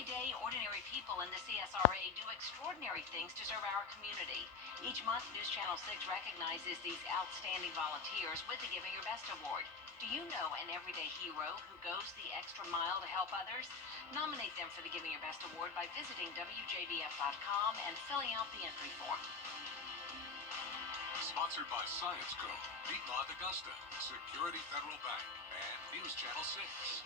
Everyday, ordinary people in the CSRA do extraordinary things to serve our community. Each month, News Channel 6 recognizes these outstanding volunteers with the Giving Your Best Award. Do you know an everyday hero who goes the extra mile to help others? Nominate them for the Giving Your Best Award by visiting WJBF.com and filling out the entry form. Sponsored by Science Co., Piedmont Augusta, Security Federal Bank, and News Channel 6.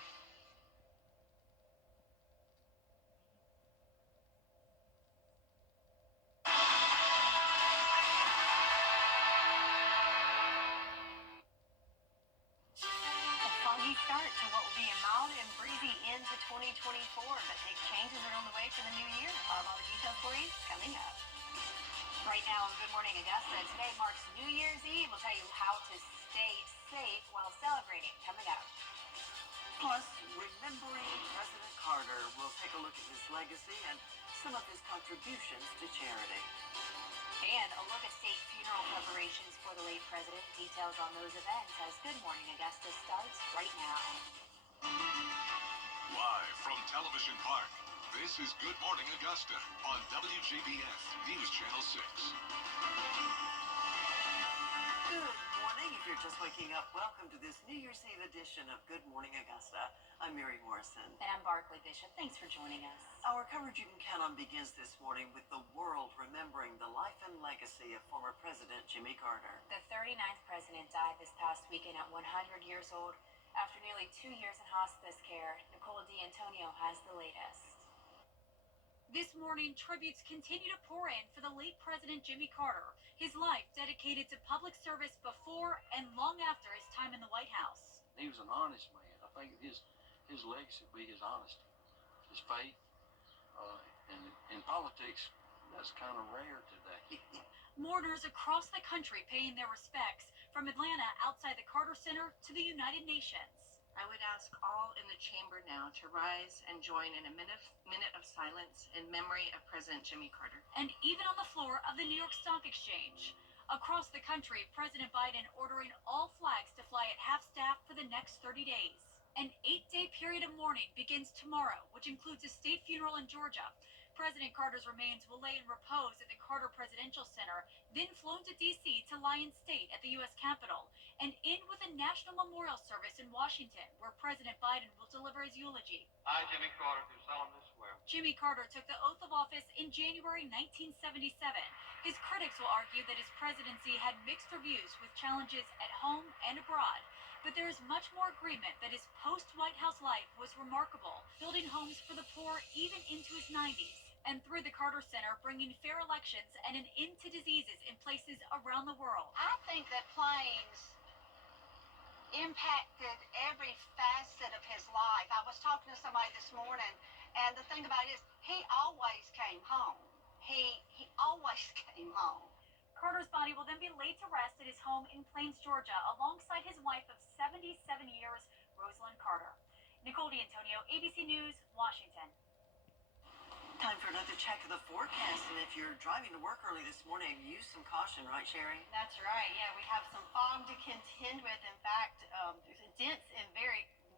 Start to what will be a mild and breezy end to 2024, but big changes are on the way for the new year. I'll have all the details for you coming up. Right now on Good Morning Augusta, today marks New Year's Eve. We'll tell you how to stay safe while celebrating. Coming up. Plus, remembering President Carter, we'll take a look at his legacy and some of his contributions to charity. And a look at state funeral preparations for the late president. Details on those events as Good Morning Augusta starts right now. Live from Television Park, this is Good Morning Augusta on WJBF News Channel 6. Good morning. If you're just waking up, welcome to this New Year's Eve edition of Good Morning Augusta. I'm Mary Morrison. And I'm Barclay Bishop. Thanks for joining us. Our coverage you can count on begins this morning with the world remembering the life and legacy of former President Jimmy Carter. The 39th president died this past weekend at 100 years old after nearly 2 years in hospice care. Nicole D'Antonio has the latest. This morning, tributes continue to pour in for the late President Jimmy Carter, his life dedicated to public service before and long after his time in the White House. He was an honest man. I think his legacy would be his honesty, his faith, and in politics, that's kind of rare today. Mourners across the country paying their respects, from Atlanta outside the Carter Center to the United Nations. I would ask all in the chamber now to rise and join in a minute of silence in memory of President Jimmy Carter. And even on the floor of the New York Stock Exchange. Across the country, President Biden ordering all flags to fly at half-staff for the next 30 days. An 8-day period of mourning begins tomorrow, which includes a state funeral in Georgia. President Carter's remains will lay in repose at the Carter Presidential Center, then flown to D.C. to lie in state at the U.S. Capitol, and end with a national memorial service in Washington, where President Biden will deliver his eulogy. I, Jimmy Carter, do solemnly swear. Jimmy Carter took the oath of office in January 1977. His critics will argue that his presidency had mixed reviews with challenges at home and abroad. But there is much more agreement that his post-White House life was remarkable, building homes for the poor even into his 90s. And through the Carter Center, bringing fair elections and an end to diseases in places around the world. I think that planes impacted every facet of his life. I was talking to somebody this morning, and the thing about it is he always came home. He always came home. Carter's body will then be laid to rest at his home in Plains, Georgia, alongside his wife of 77 years, Rosalind Carter. Nicole D'Antonio, ABC News, Washington. Time for another check of the forecast, and if you're driving to work early this morning, use some caution, right, Sherry? That's right. Yeah, we have some fog to contend with. In fact, there's a dense and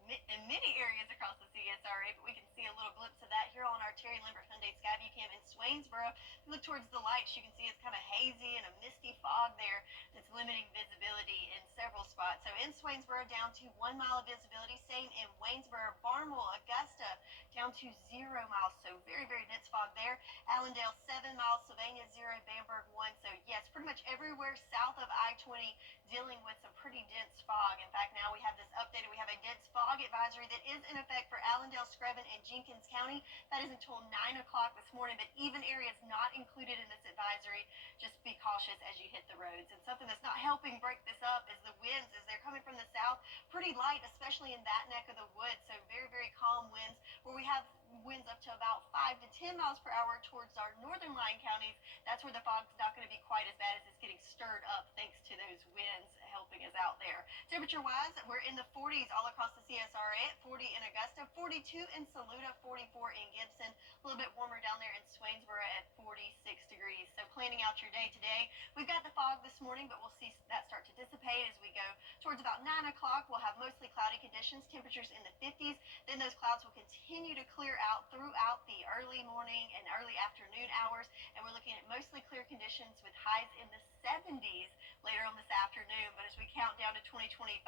in many areas across the CSRA, but we can see a little glimpse of that here on our Terry Lambert Hyundai Skyview Cam in Swainsboro. If you look towards the lights, you can see it's kind of hazy and a misty fog there that's limiting visibility in several spots. So in Swainsboro, down to 1 mile of visibility. Same in Waynesboro, Barnwell, Augusta, down to 0 miles. So very, very dense fog there. Allendale, 7 miles. Sylvania, 0. Bamberg, 1. So yes, pretty much everywhere south of I-20 dealing with some pretty dense fog. In fact, now we have this updated. We have a dense fog advisory that is in effect for Allendale, Screven, and Jenkins County. That is until 9 o'clock this morning, but even areas not included in this advisory, just be cautious as you hit the roads. And something that's not helping break this up is the winds as they're coming from the south, pretty light, especially in that neck of the woods. So very, very calm winds, where we have winds up to about 5 to 10 miles per hour towards our northern line counties. That's where the fog's not going to be quite as bad as it's getting stirred up thanks to those winds helping us out there. Temperature-wise, we're in the 40s all across the CSRA at 40 in Augusta, 42 in Saluda, 44 in Gibson, a little bit warmer down there in Swainsboro at 46 degrees. So planning out your day today, we've got the fog this morning, but we'll see that start to dissipate as we go towards about 9 o'clock. We'll have mostly cloudy conditions, temperatures in the 50s. Then those clouds will continue to clear out throughout the early morning and early afternoon hours, and we're looking at mostly clear conditions with highs in the 70s later on this afternoon. But as we count down to 2025,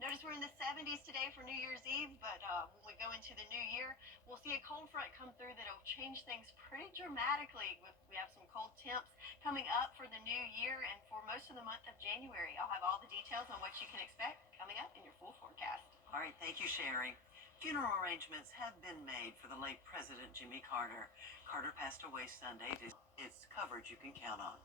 notice we're in the 70s today for New Year's Eve, but when we go into the new year, we'll see a cold front come through that'll change things pretty dramatically. We have some cold temps coming up for the new year and for most of the month of January. I'll have all the details on what you can expect coming up in your full forecast. All right, thank you, Sherry. Funeral arrangements have been made for the late President Jimmy Carter. Carter passed away Sunday. It's coverage you can count on.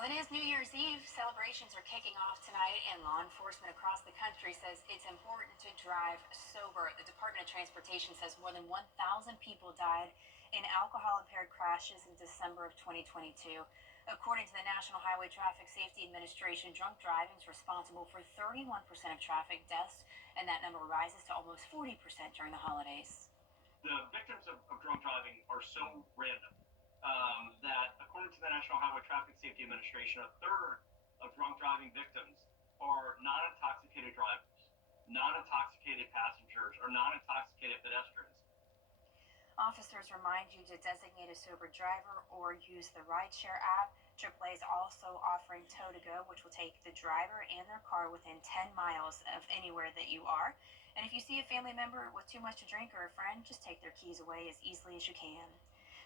Well, it is New Year's Eve. Celebrations are kicking off tonight, and law enforcement across the country says it's important to drive sober. The Department of Transportation says more than 1,000 people died in alcohol-impaired crashes in December of 2022. According to the National Highway Traffic Safety Administration, drunk driving is responsible for 31% of traffic deaths, and that number rises to almost 40% during the holidays. The victims of drunk driving are so random that, according to the National Highway Traffic Safety Administration, a third of drunk driving victims are non-intoxicated drivers, non-intoxicated passengers, or non-intoxicated pedestrians. Officers remind you to designate a sober driver or use the rideshare app. AAA is also offering Tow to Go, which will take the driver and their car within 10 miles of anywhere that you are. And if you see a family member with too much to drink or a friend, just take their keys away as easily as you can.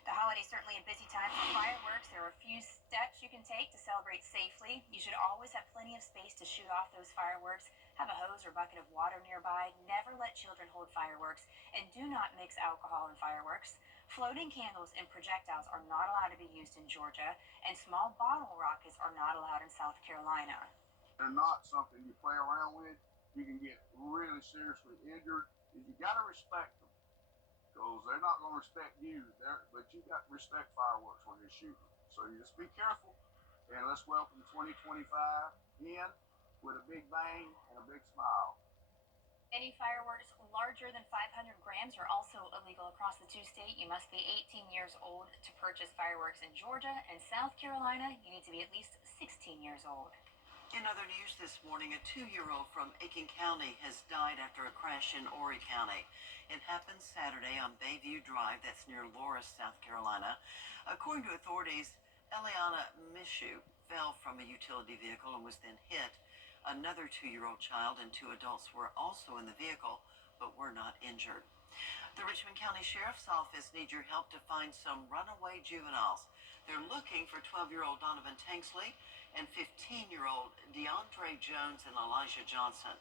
The holiday is certainly a busy time for fireworks. There are a few steps you can take to celebrate safely. You should always have plenty of space to shoot off those fireworks. Have a hose or bucket of water nearby. Never let children hold fireworks. And do not mix alcohol in fireworks. Floating candles and projectiles are not allowed to be used in Georgia, and small bottle rockets are not allowed in South Carolina. They're not something you play around with. You can get really seriously injured. You got to respect them, because they're not going to respect you. But you got to respect fireworks when you're shooting. So you just be careful, and let's welcome 2025 in with a big bang and a big smile. Any fireworks larger than 500 grams are also illegal across the two states. You must be 18 years old to purchase fireworks in Georgia, and South Carolina, you need to be at least 16 years old. In other news this morning, a 2-year-old from Aiken County has died after a crash in Horry County. It happened Saturday on Bayview Drive, that's near Loris, South Carolina. According to authorities, Eliana Mishu fell from a utility vehicle and was then hit. Another 2-year-old child and 2 adults were also in the vehicle, but were not injured. The Richmond County Sheriff's Office needs your help to find some runaway juveniles. They're looking for 12-year-old Donovan Tanksley and 15-year-old DeAndre Jones and Elijah Johnson.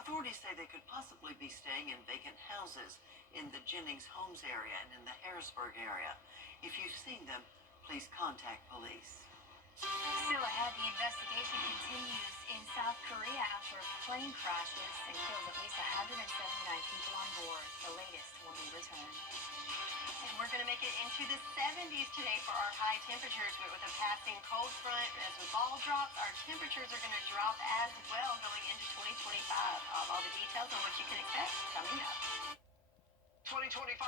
Authorities say they could possibly be staying in vacant houses in the Jennings Homes area and in the Harrisburg area. If you've seen them, please contact police. Still ahead, the investigation continues in South Korea after plane crashes and kills at least 179 people on board. The latest when we return. And we're going to make it into the 70s today for our high temperatures, but with a passing cold front as the ball drops, our temperatures are going to drop as well going into 2025. I'll have all the details on what you can expect coming up. 2025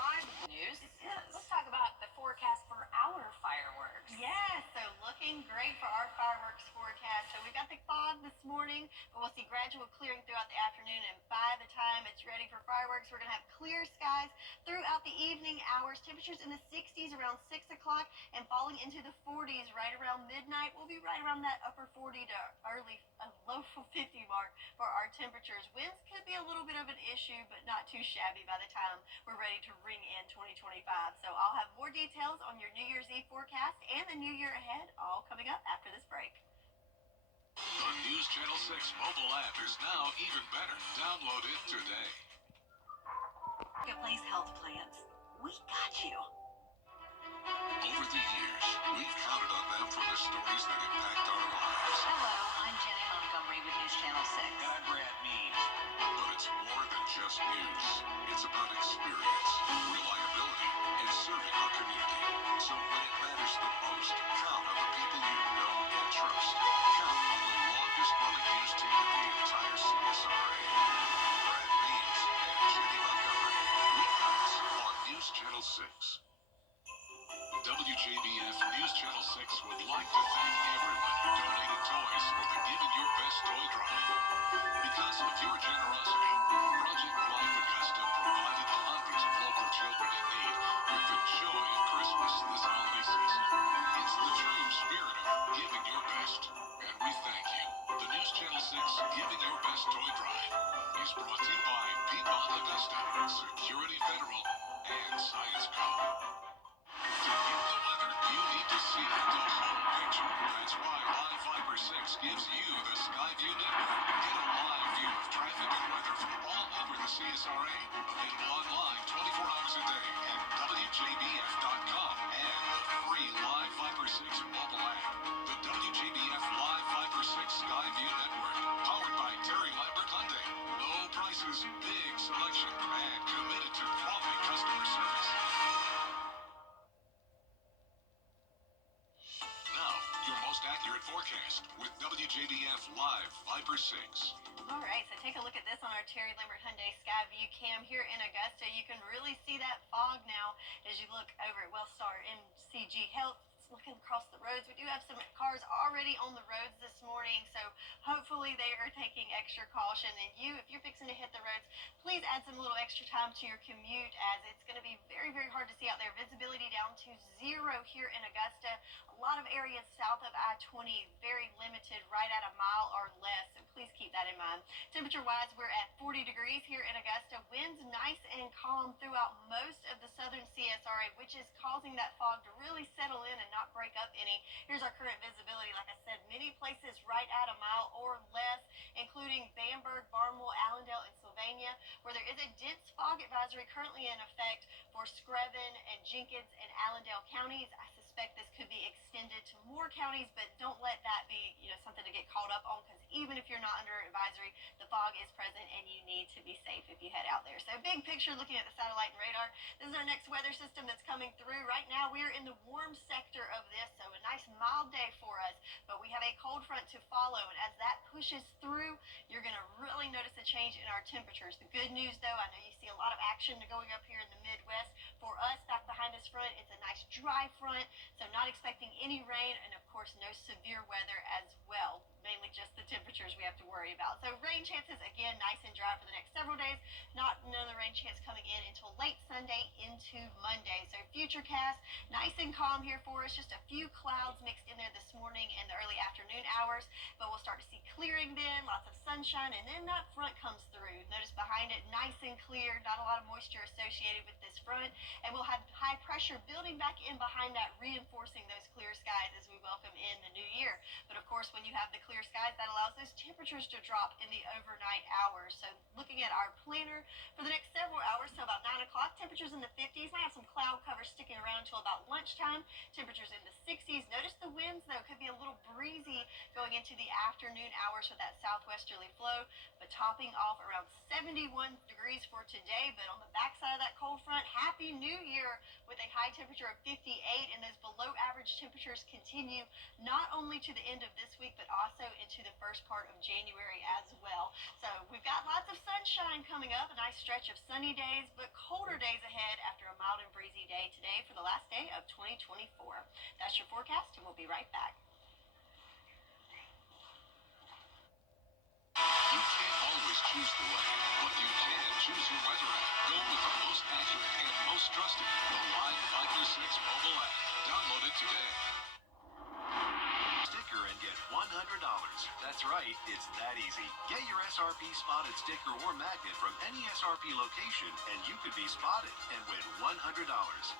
News. Yes. Let's talk about the forecast for our fireworks. Yes, so looking great for our fireworks forecast. So we got the fog this morning, but we'll see gradual clearing throughout the afternoon, and by the time it's ready for fireworks, we're going to have clear skies throughout the evening hours. Temperatures in the 60s around 6 o'clock and falling into the 40s right around midnight. We'll be right around that upper 40 to low 50 mark for our temperatures. Winds could be a little bit of an issue, but not too shabby by the time we're ready to ring in 2025. So I'll have more details on your New Year's Eve forecast and the new year ahead, all coming up after this break. The News Channel 6 mobile app is now even better. Download it today. Marketplace Health Plans. We got you. Over the years, we've counted on them for the stories that impact our lives. Hello, I'm Jenny Montgomery with News Channel 6. And I'm Brad Mead. But it's more than just news. It's about experience, reliability, and serving our community. So when it matters the most, count on the people you know and trust. Count on the longest-running news team in the entire CSRA. Brad Means and Jenny Montgomery. Weeknights on News Channel 6. WJBF News Channel 6 would like to thank everyone who donated toys for the Giving Your Best Toy Drive. Because of your generosity, Project Life Augusta provided hundreds of local children in need joy of Christmas this holiday season. It's the true spirit of giving your best, and we thank you. The News Channel 6 Giving Your Best Toy Drive is brought to you by Piedmont Augusta, Security Federal, and Science Co. To get the weather, you need to see the whole picture. That's why Live Fiber 6 gives you the Skyview network. Get a live view of traffic and weather from all over the CSRA. Available online 24 hours a day at WJBF.com and the free Live Fiber 6 mobile app. The WJBF Live Fiber 6 Skyview network, powered by Terry Lambert Hyundai. Low prices, big selection, and committed to quality customer service. Now, your most accurate forecast with WJBF Live Fiber 6. All right, so take a look at this on our Terry Lambert Hyundai Skyview cam here in Augusta. You can really see that fog now as you look over at Wellstar MCG Health. Looking across the roads, we do have some cars already on the roads this morning, so hopefully they are taking extra caution. And if you're fixing to hit the roads, please add some little extra time to your commute, as it's going to be very, very hard to see out there. Visibility down to 0 here in Augusta. A lot of areas south of I-20 very limited, right at a mile or less, so please keep that in mind. Temperature-wise, we're at 40 degrees here in Augusta. Winds nice and calm throughout most of the southern CSRA, which is causing that fog to really settle in and not break up any. Here's our current visibility. Like I said, many places right at a mile or less, including Bamberg, Barnwell, Allendale, and Sylvania, where there is a dense fog advisory currently in effect for Screven and Jenkins and Allendale counties. I suspect this could be extended to more counties, but don't let that be, something to get caught up on, because even if you're not under advisory, the fog is present and you need to be safe if you head out there. So big picture, looking at the satellite and radar, this is our next weather system that's coming through. Right now, we're in the warm sector of this, so a nice mild day for us, but we have a cold front to follow, and as that pushes through, you're going to really notice a change in our temperatures. The good news, though, I know you see a lot of action going up here in the Midwest. For us, back behind this front, it's a nice dry front, so not expecting any rain, and of course, no severe weather as well. Mainly just the temperatures we have to worry about. So rain chances, again, nice and dry for the next several days. Not another rain chance coming in until late Sunday into Monday. So futurecast, nice and calm here for us. Just a few clouds mixed in there this morning and the early afternoon hours, but we'll start to see clearing then, lots of sunshine, and then that front comes through. Notice behind it, nice and clear, not a lot of moisture associated with this front, and we'll have high pressure building back in behind that, reinforcing those clear skies as we welcome in the new year. But of course, when you have the clear skies, that allows those temperatures to drop in the overnight hours. So looking at our planner for the next several hours, so about 9 o'clock, temperatures in the 50s. Might have some cloud cover sticking around until about lunchtime. Temperatures in the 60s. Notice the winds, though, could be a little breezy going into the afternoon hours with that southwesterly flow, but topping off around 71 degrees for today. But on the backside of that cold front, Happy New Year with a high temperature of 58, and those below average temperatures continue not only to the end of this week, but also into the first part of January as well. So we've got lots of sunshine coming up, a nice stretch of sunny days, but colder days ahead after a mild and breezy day today for the last day of 2024. That's your forecast, and we'll be right back. You can't always choose the way, but you can choose your weather app. Go with the most accurate and most trusted, the Live Fiber 6 mobile app. Download it today. Sticker and get $100. That's right, it's that easy. Get your SRP spotted sticker or magnet from any SRP location, and you could be spotted and win $100.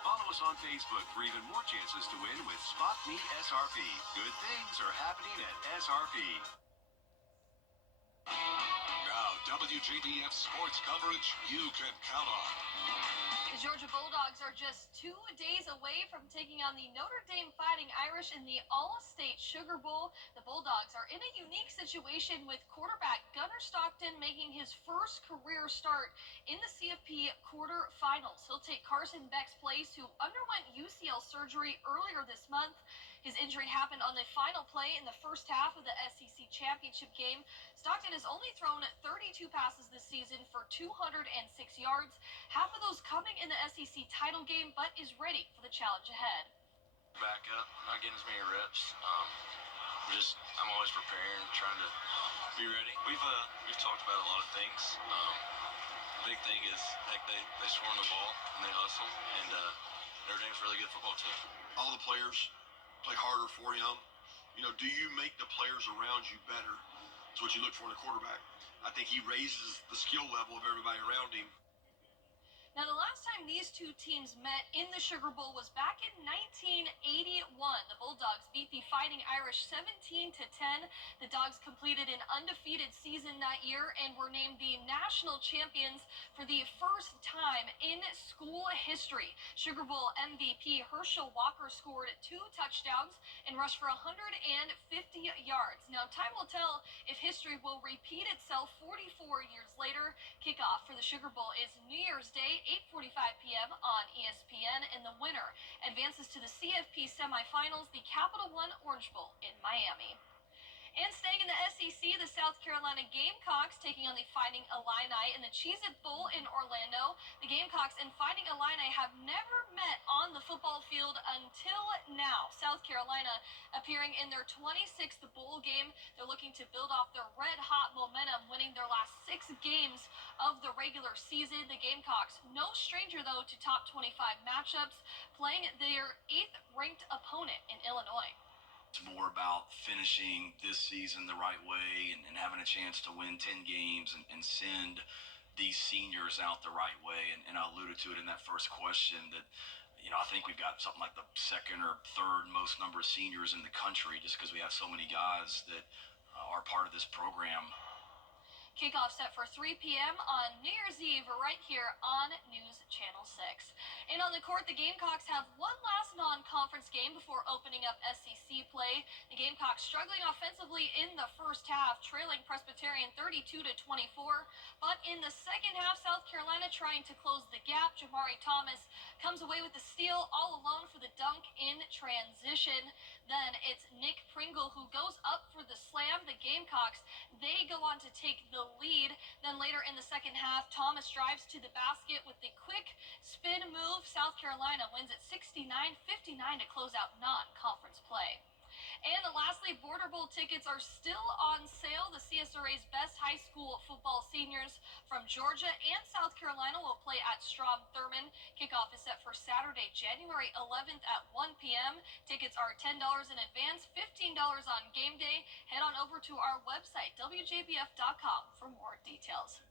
Follow us on Facebook for even more chances to win with Spot Me SRP. Good things are happening at SRP. Now, WJBF sports coverage you can count on. The Georgia Bulldogs are just 2 days away from taking on the Notre Dame Fighting Irish in the All-State Sugar Bowl. The Bulldogs are in a unique situation with quarterback Gunnar Stockton making his first career start in the CFP quarterfinals. He'll take Carson Beck's place, who underwent UCL surgery earlier this month. His injury happened on the final play in the first half of the SEC championship game. Stockton has only thrown 32 passes this season for 206 yards, half of those coming in the SEC title game, but is ready for the challenge ahead. Back up, not getting as many reps. I'm always preparing, trying to be ready. We've talked about a lot of things. Big thing is, they swarm the ball and they hustle, and Notre Dame's a really good football team. All the players play harder for him. Do you make the players around you better? That's what you look for in a quarterback. I think he raises the skill level of everybody around him. Now, the last time these two teams met in the Sugar Bowl was back in 1981. The Bulldogs beat the Fighting Irish 17-10. The Dogs completed an undefeated season that year and were named the national champions for the first time in school history. Sugar Bowl MVP Herschel Walker scored 2 touchdowns and rushed for 150 yards. Now, time will tell if history will repeat itself 44 years later. Kickoff for the Sugar Bowl is New Year's Day, 8:45 p.m. on ESPN, and the winner advances to the CFP semifinals, the Capital One Orange Bowl in Miami. And staying in the SEC, the South Carolina Gamecocks taking on the Fighting Illini in the Cheez-It Bowl in Orlando. The Gamecocks and Fighting Illini have never met on the football field until now. South Carolina appearing in their 26th bowl game. They're looking to build off their red-hot momentum, winning their last 6 games of the regular season. The Gamecocks, no stranger, though, to top 25 matchups, playing their 8th-ranked opponent in Illinois. It's more about finishing this season the right way and having a chance to win 10 games and send these seniors out the right way. And I alluded to it in that first question that, I think we've got something like the 2nd or 3rd most number of seniors in the country just because we have so many guys that are part of this program. Kickoff set for 3 p.m. on New Year's Eve right here on News Channel 6. And on the court, the Gamecocks have one last non-conference game before opening up SEC play. The Gamecocks struggling offensively in the first half, trailing Presbyterian 32-24. But in the second half, South Carolina trying to close the gap. Jamari Thomas comes away with the steal all alone for the dunk in transition. Then it's Nick Pringle who goes up for the slam. The Gamecocks, they go on to take the lead. Then later in the second half, Thomas drives to the basket with the quick spin move. South Carolina wins at 69-59 to close out non-conference play. And lastly, Border Bowl tickets are still on sale. The CSRA's best high school football seniors from Georgia and South Carolina will play at Strom-Thurmond. Kickoff is set for Saturday, January 11th at 1 p.m. Tickets are $10 in advance, $15 on game day. Head on over to our website, WJBF.com, for more details.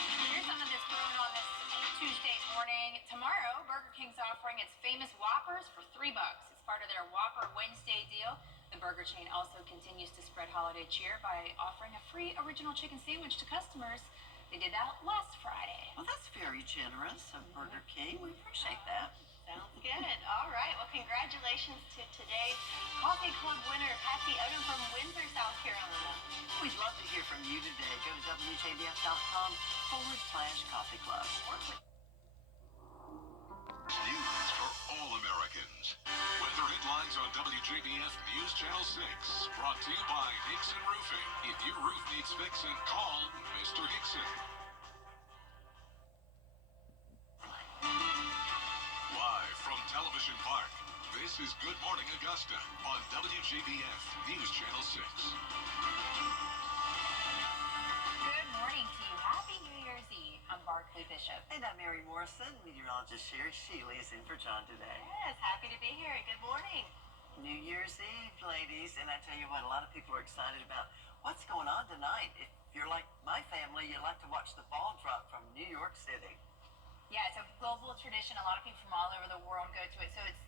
Here's something that's brewing on this Tuesday morning. Tomorrow, Burger King's offering its famous Whoppers for $3. It's part of their Whopper Wednesday deal. The burger chain also continues to spread holiday cheer by offering a free original chicken sandwich to customers. They did that last Friday. Well, that's very generous of Burger King. We appreciate that. Sounds good. All right. Well, congratulations to today's Coffee Club winner, Patsy Odom from Windsor, South Carolina. We'd love to hear from you today. Go to WJBF.com/Coffee Club. News for all Americans. Weather headlines on WJBF News Channel 6. Brought to you by Hickson Roofing. If your roof needs fixing, call Mr. Hickson. Live from Television Park, this is Good Morning Augusta on WJBF News Channel 6. Good morning to you. Happy New Year's Eve. I'm Barclay Bishop. And I'm Mary Morrison. Meteorologist Sherry Shealy is in for John today. Yes, happy to be here. Good morning. New Year's Eve, ladies. And I tell you what, a lot of people are excited about what's going on tonight. If you're like my family, you like to watch the ball drop from New York City. Yeah, it's a global tradition. A lot of people from all over the world go to it. So it's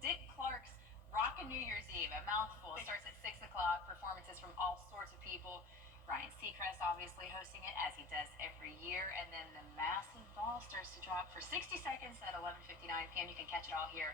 Dick Clark's Rockin' New Year's Eve, a mouthful. It starts at 6 o'clock. Performances from all sorts of people. Ryan Seacrest obviously hosting it, as he does every year. And then the massive ball starts to drop for 60 seconds at 11:59 p.m. You can catch it all here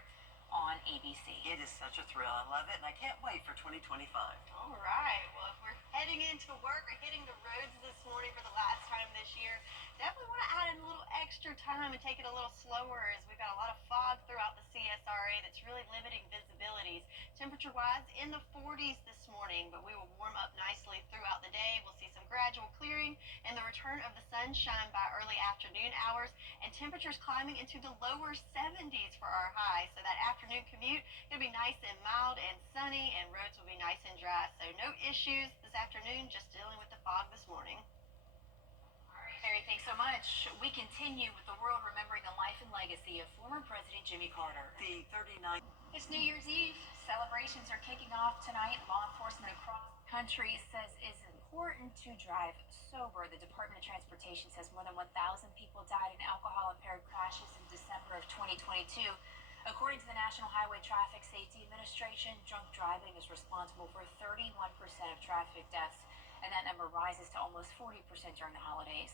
on ABC. It is such a thrill. I love it, and I can't wait for 2025. All right. Well, if we're heading into work or hitting the roads this morning for the last time this year, definitely want to add in a little extra time and take it a little slower, as we've got a lot of fog throughout the CSRA that's really limiting visibilities. Temperature-wise, in the 40s this morning, but we will warm up nicely throughout the day. We'll see some gradual clearing and the return of the sunshine by early afternoon hours, and temperatures climbing into the lower 70s for our high. So that afternoon commute, it'll be nice and mild and sunny, and roads will be nice and dry. So no issues this afternoon, just dealing with the fog this morning. Harry, thanks so much. We continue with the world remembering the life and legacy of former President Jimmy Carter. The 39th. It's New Year's Eve. Celebrations are kicking off tonight. Law enforcement across the country says it's important to drive sober. The Department of Transportation says more than 1,000 people died in alcohol-impaired crashes in December of 2022. According to the National Highway Traffic Safety Administration, drunk driving is responsible for 31% of traffic deaths, and that number rises to almost 40% during the holidays.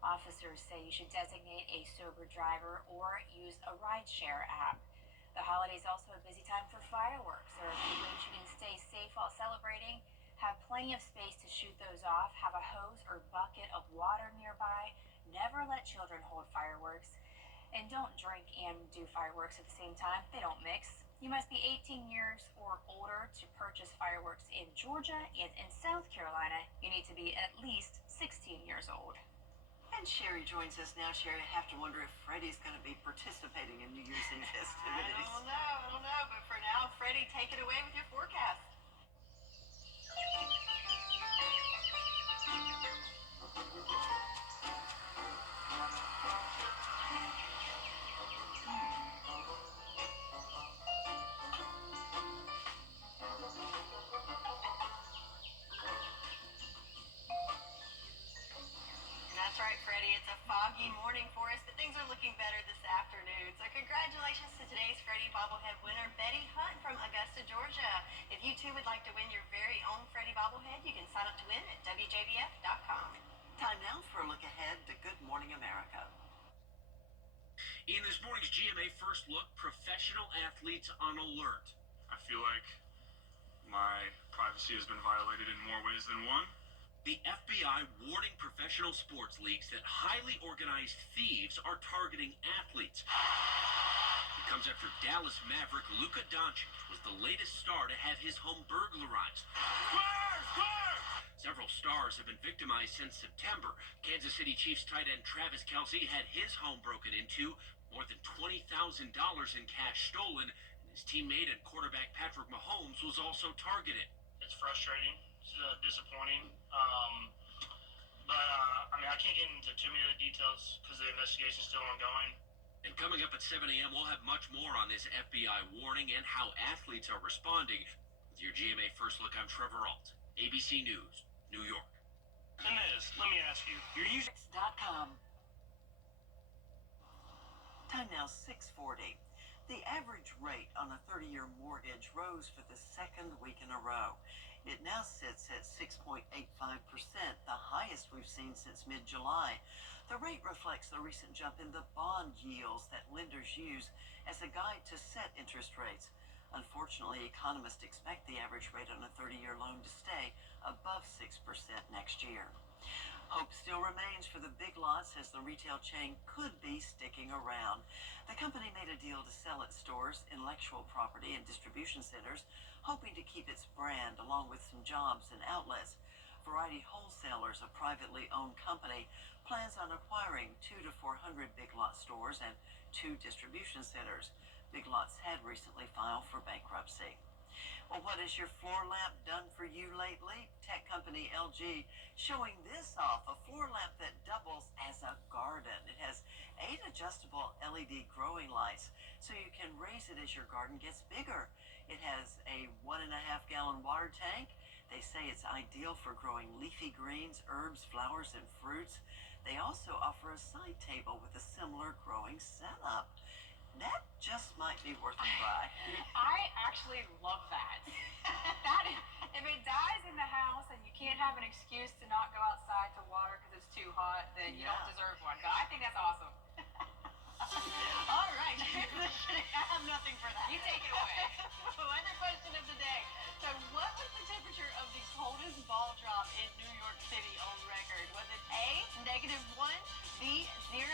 Officers say you should designate a sober driver or use a rideshare app. The holiday is also a busy time for fireworks. There are a few ways you can stay safe while celebrating. Have plenty of space to shoot those off. Have a hose or bucket of water nearby. Never let children hold fireworks. And don't drink and do fireworks at the same time. They don't mix. You must be 18 years or older to purchase fireworks in Georgia, and in South Carolina, you need to be at least 16 years old. And Sherry joins us now. Sherry, I have to wonder if Freddie's going to be participating in New Year's Eve festivities. I don't know. But for now, Freddie, take it away with your forecast. That's right, Freddie. It's a foggy morning for us, but things are looking better this afternoon. So congratulations to today's Freddie bobblehead winner, Betty Hunt from Augusta, Georgia. If you too would like to win your very own Freddie bobblehead, you can sign up to win at WJBF.com. Time now for a look ahead to Good Morning America. In this morning's GMA First Look, professional athletes on alert. I feel like my privacy has been violated in more ways than one. The FBI warning professional sports leagues that highly organized thieves are targeting athletes. It comes after Dallas Maverick Luka Doncic was the latest star to have his home burglarized. Several stars have been victimized since September. Kansas City Chiefs tight end Travis Kelce had his home broken into, more than $20,000 in cash stolen, and his teammate and quarterback Patrick Mahomes was also targeted. It's frustrating. It's disappointing. I can't get into too many of the details because the investigation is still ongoing. And coming up at 7 a.m., we'll have much more on this FBI warning and how athletes are responding. With your GMA First Look, I'm Trevor Alt, ABC News, New York. Inez, let me ask you, you're using... .com. Time now 6:40. The average rate on a 30-year mortgage rose for the second week in a row. It now sits at 6.85%, the highest we've seen since mid-July. The rate reflects the recent jump in the bond yields that lenders use as a guide to set interest rates. Unfortunately, economists expect the average rate on a 30-year loan to stay above 6% next year. Hope still remains for the Big Lots as the retail chain could be sticking around. The company made a deal to sell its stores, intellectual property, and distribution centers, hoping to keep its brand along with some jobs and outlets. Variety Wholesalers, a privately owned company, plans on acquiring 200 to 400 Big Lots stores and 2 distribution centers. Big Lots had recently filed for bankruptcy. Well, what has your floor lamp done for you lately? Tech company LG showing this off, a floor lamp that doubles as a garden. It has 8 adjustable LED growing lights, so you can raise it as your garden gets bigger. It has a 1.5-gallon water tank. They say it's ideal for growing leafy greens, herbs, flowers, and fruits. They also offer a side table with a similar growing setup. That just might be worth a try. I actually love that. If it dies in the house and you can't have an excuse to not go outside to water because it's too hot, then you don't deserve one. But I think that's awesome. All right, I have nothing for that. You take it away. Weather question of the day. So what was the temperature of the coldest ball drop in New York City on record? Was it A, -1, B, 0,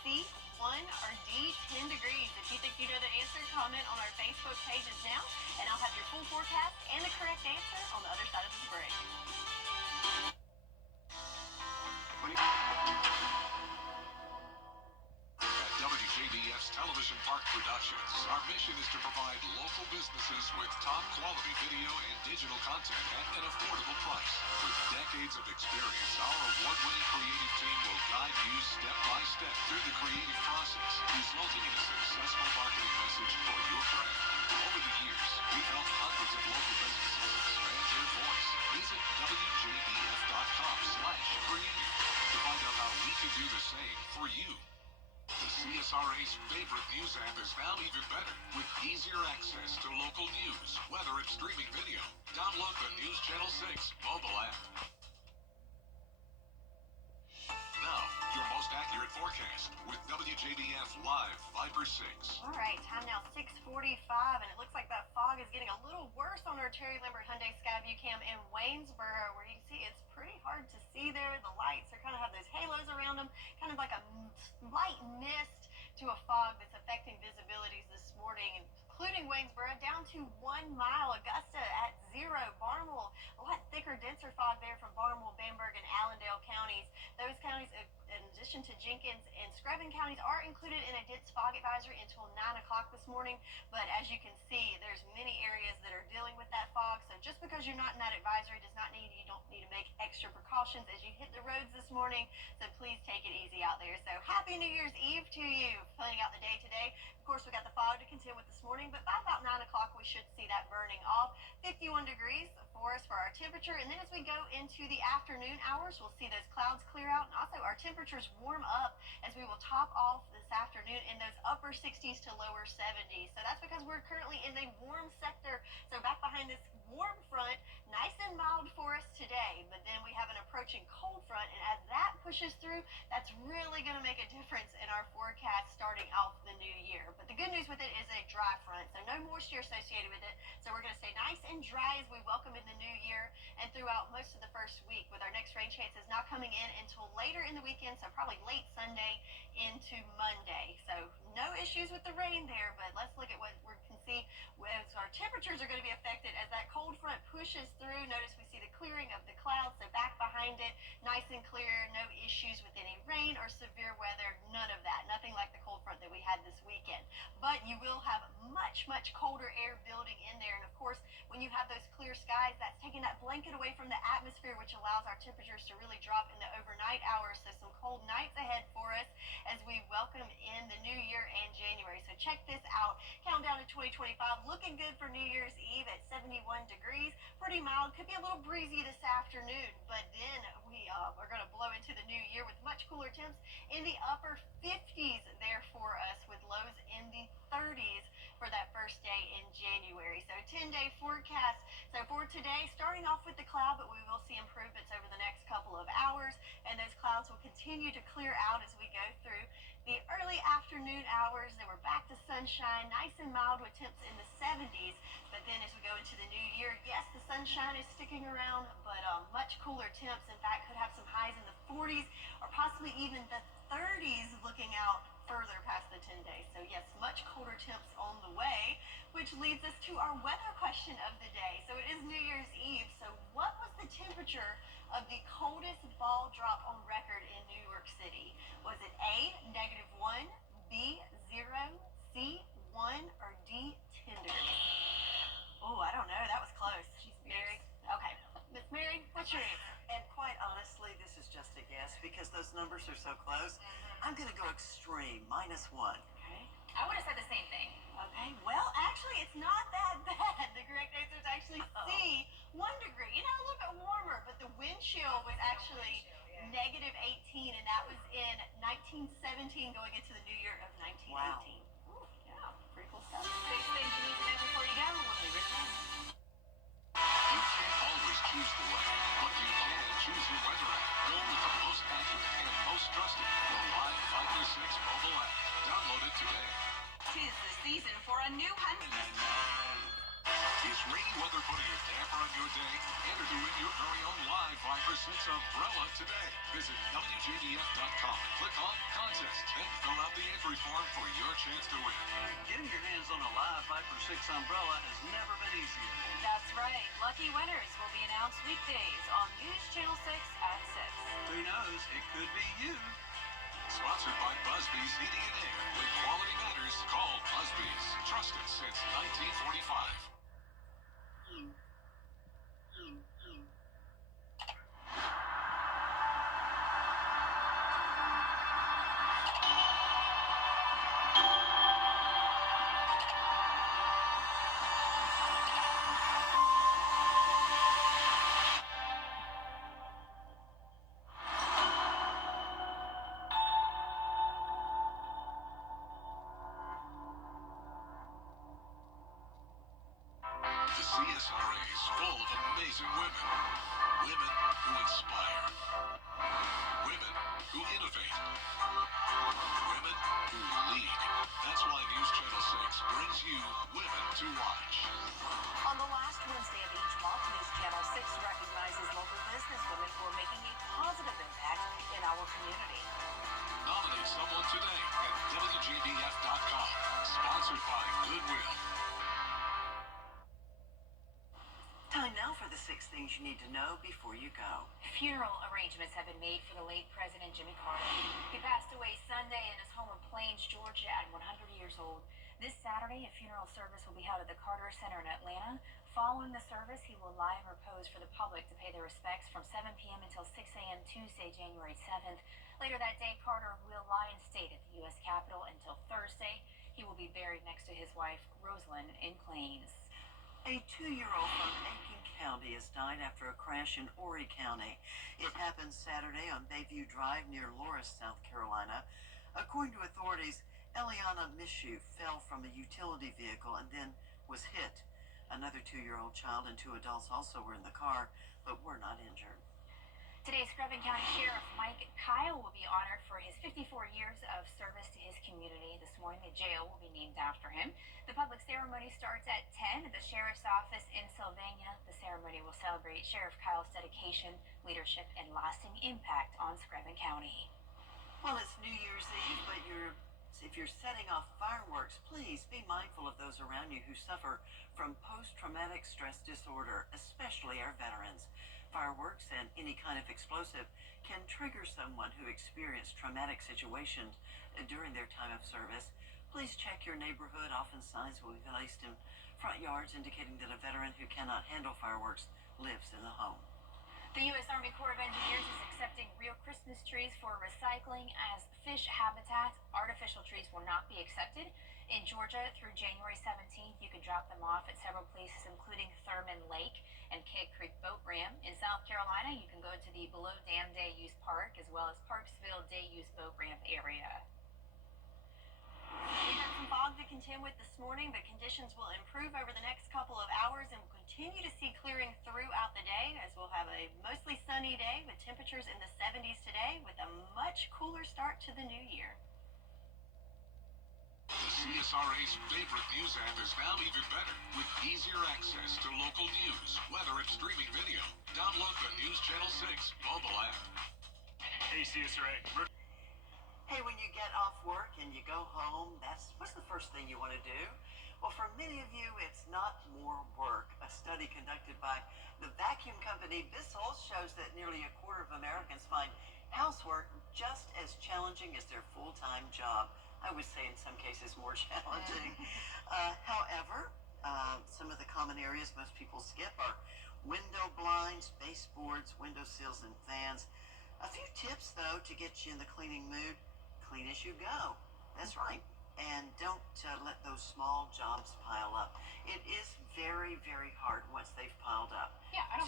C, 1, or D, 10 degrees? If you think you know the answer, comment on our Facebook pages now, and I'll have your full forecast and the correct answer on the other side of this break. At WJBF's television Television Park Productions. Our mission is to provide local businesses with top quality video and digital content at an affordable price. With decades of experience, our award-winning creative team will guide you step by step through the creative process, resulting in a successful marketing message for your brand. Over the years, we've helped hundreds of local businesses expand their voice. Visit WJBF.com/creative to find out how we can do the same for you. The CSRA's favorite news app is now even better with easier access to local news, weather, and streaming video. Download the News Channel 6 mobile app. Now, your most accurate forecast with WJBF Live Viper 6. All right, time now 6:45, and it looks like that fog is getting a little worse on our Terry Lambert Hyundai Skyview Cam in Waynesboro, where you can see it's pretty hard to see there. The lights are kind of have those halos around them, kind of like a light mist to a fog that's affecting visibilities this morning, including Waynesboro down to 1 mile, Augusta at 0, Barnwell, a lot thicker, denser fog there from Barnwell, Bamberg, and Allendale counties. Those counties, in addition to Jenkins and Screven counties, are included in a dense fog advisory until 9 o'clock this morning. But as you can see, there's many areas that are dealing with that fog. So just because you're not in that advisory does not mean you don't need to make extra precautions as you hit the roads this morning. So please take it easy out there. So happy New Year's Eve to you. Planning out the day today. Of course, we got the fog to contend with this morning, but by about 9 o'clock, we should see that burning off. 51 degrees for us for our temperature. And then as we go into the afternoon hours, we'll see those clouds clear out. And also our temperatures warm up as we will top off this afternoon in those upper 60s to lower 70s. So that's because we're currently in the warm sector. So back behind this warm front, nice and mild for us today. But then we have an approaching cold front. And as that pushes through, that's really going to make a difference in our forecast starting off the new year. But the good news with it is a dry front, so no moisture associated with it. So we're going to stay nice and dry as we welcome in the new year and throughout most of the first week, with our next rain chances not coming in until later in the weekend, so probably late Sunday into Monday. So no issues with the rain there, but let's look at what we can see as our temperatures are going to be affected as that cold front pushes through. Notice we see the clearing of the clouds, so back behind it, nice and clear, no issues with any rain or severe weather, none of that. Nothing like the cold front that we had this weekend. But you will have much, much colder air building in there. And of course, when you have those clear skies, that's taking that blanket away from the atmosphere, which allows our temperatures to really drop in the overnight hours. So some cold nights ahead for us as we welcome in the new year and January. So check this out. Countdown to 2025, looking good for New Year's Eve at 71 degrees. Pretty mild. Could be a little breezy this afternoon, but then we are going to blow into the new year with much cooler temps in the upper 50s there for us, with lows in the 30s for that first day in January. So 10-day forecast. So for today, starting off with the cloud, but we will see improvements over the next couple of hours, and those clouds will continue to clear out as we go through the early afternoon hours. Then we're back to sunshine, nice and mild with temps in the 70s. But then as we go into the new year, yes, the sunshine is sticking around, but much cooler temps. In fact, could have some highs in the 40s or possibly even the 30s looking out further past the 10 days. So yes, much colder temps on the way, which leads us to our weather question of the day. So it is New Year's Eve. So what was the temperature of the coldest ball drop on record in New York City? Was it A, -1, B, 0, C, 1, or D, 10 degrees? Oh, I don't know. That was close. She's Mary. Okay. Miss Mary, what's your answer? And quite honestly, this is just a guess because those numbers are so close. I'm going to go extreme, -1. Okay. I would have said the same thing. Okay. Well, actually, it's not that bad. The correct answer is actually C, 1 degree. You know, a little bit warmer, but the wind chill was actually -18, and that was in 1917 going into the new year of 1918. Wow. Ooh, yeah, pretty cool stuff. Big things you need to know before you go when we return. You can't always choose the weather, but you can choose your weather app. Go with the most accurate and most trusted, the Live Viper 6 mobile app. Download it today. 'Tis the season for a new Hyundai. Is rainy weather putting a damper on your day? Enter to win your very own Live Viper 6 umbrella today. Visit WJBF.com, click on Contest, then fill out the entry form for your chance to win. Getting your hands on a Live Viper 6 umbrella has never been easier. That's right. Lucky winners will be announced weekdays on News Channel 6 at 6. Who knows? It could be you. Sponsored by Busby's Heating and Air. When quality matters, call full of amazing women. Women who inspire. Women who innovate. Women who lead. That's why News Channel 6 brings you Women to Watch. On the last Wednesday of each month, News Channel 6 recognizes local businesswomen who are making a positive impact in our community. Nominate someone today at WJBF.com. Sponsored by Goodwill. Time now for the 6 things you need to know before you go. Funeral arrangements have been made for the late President Jimmy Carter. He passed away Sunday in his home in Plains, Georgia at 100 years old. This Saturday, a funeral service will be held at the Carter Center in Atlanta. Following the service, he will lie in repose for the public to pay their respects from 7 p.m. until 6 a.m. Tuesday, January 7th. Later that day, Carter will lie in state at the U.S. Capitol until Thursday. He will be buried next to his wife, Rosalind, in Plains. A 2-year-old from Aiken County has died after a crash in Horry County. It happened Saturday on Bayview Drive near Loris, South Carolina. According to authorities, Eliana Mishu fell from a utility vehicle and then was hit. Another 2-year-old child and 2 adults also were in the car, but were not injured. Today, Screven County Sheriff Mike Kyle will be honored for his 54 years of service to his community. This morning, the jail will be named after him. The public ceremony starts at 10 at the Sheriff's Office in Sylvania. The ceremony will celebrate Sheriff Kyle's dedication, leadership, and lasting impact on Screven County. Well, it's New Year's Eve, but if you're setting off fireworks, please be mindful of those around you who suffer from post-traumatic stress disorder, especially our veterans. Fireworks and any kind of explosive can trigger someone who experienced traumatic situations during their time of service. Please check your neighborhood. Often signs will be placed in front yards indicating that a veteran who cannot handle fireworks lives in the home. The U.S. Army Corps of Engineers is accepting real Christmas trees for recycling as fish habitat. Artificial trees will not be accepted. In Georgia, through January 17th, you can drop them off at several places, including Thurman Lake and Keg Creek Boat Ramp. In South Carolina, you can go to the Below Dam Day Use Park, as well as Parksville Day Use Boat Ramp area. We had some fog to contend with this morning, but conditions will improve over the next couple of hours, and we'll continue to see clearing throughout the day, as we'll have a mostly sunny day with temperatures in the 70s today, with a much cooler start to the new year. The CSRA's favorite news app is now even better, with easier access to local news, weather, and streaming video. Download the News Channel 6 mobile app. Hey, CSRA. Hey, when you get off work and you go home, what's the first thing you want to do? Well, for many of you, it's not more work. A study conducted by the vacuum company Bissell shows that nearly a quarter of Americans find housework just as challenging as their full-time job. I would say in some cases more challenging. However, some of the common areas most people skip are window blinds, baseboards, window sills, and fans. A few tips, though, to get you in the cleaning mood. Clean as you go. That's right. And don't let those small jobs pile up. It is very, very hard once they've piled up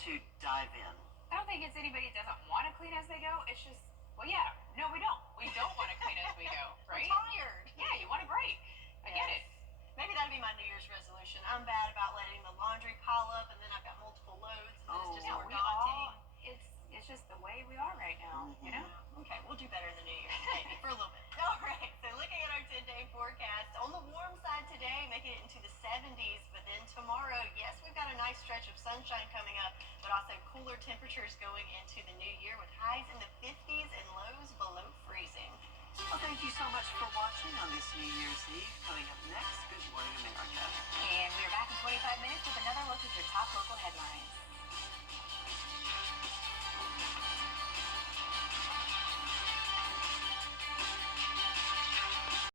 to dive in. I don't think it's anybody that doesn't want to clean as they go. It's just, well, yeah, no, we don't. We don't want to clean as we go, right? I'm tired. Yeah, you want a break. I get it. Maybe that'd be my New Year's resolution. I'm bad about letting the laundry pile up, and then I've got multiple loads, and it's just more daunting. It's just the way we are right now, you know? Okay, we'll do better in the New Year, maybe, for a little bit. All right, so looking at our 10-day forecast, on the warm side today, making it into the 70s, but then tomorrow, yes, we've got a nice stretch of sunshine coming up, but also cooler temperatures going into the new year with highs in the 50s and lows below freezing. Well, thank you so much for watching on this New Year's Eve. Coming up next, Good Morning America. And we're back in 25 minutes with another look at your top local headlines.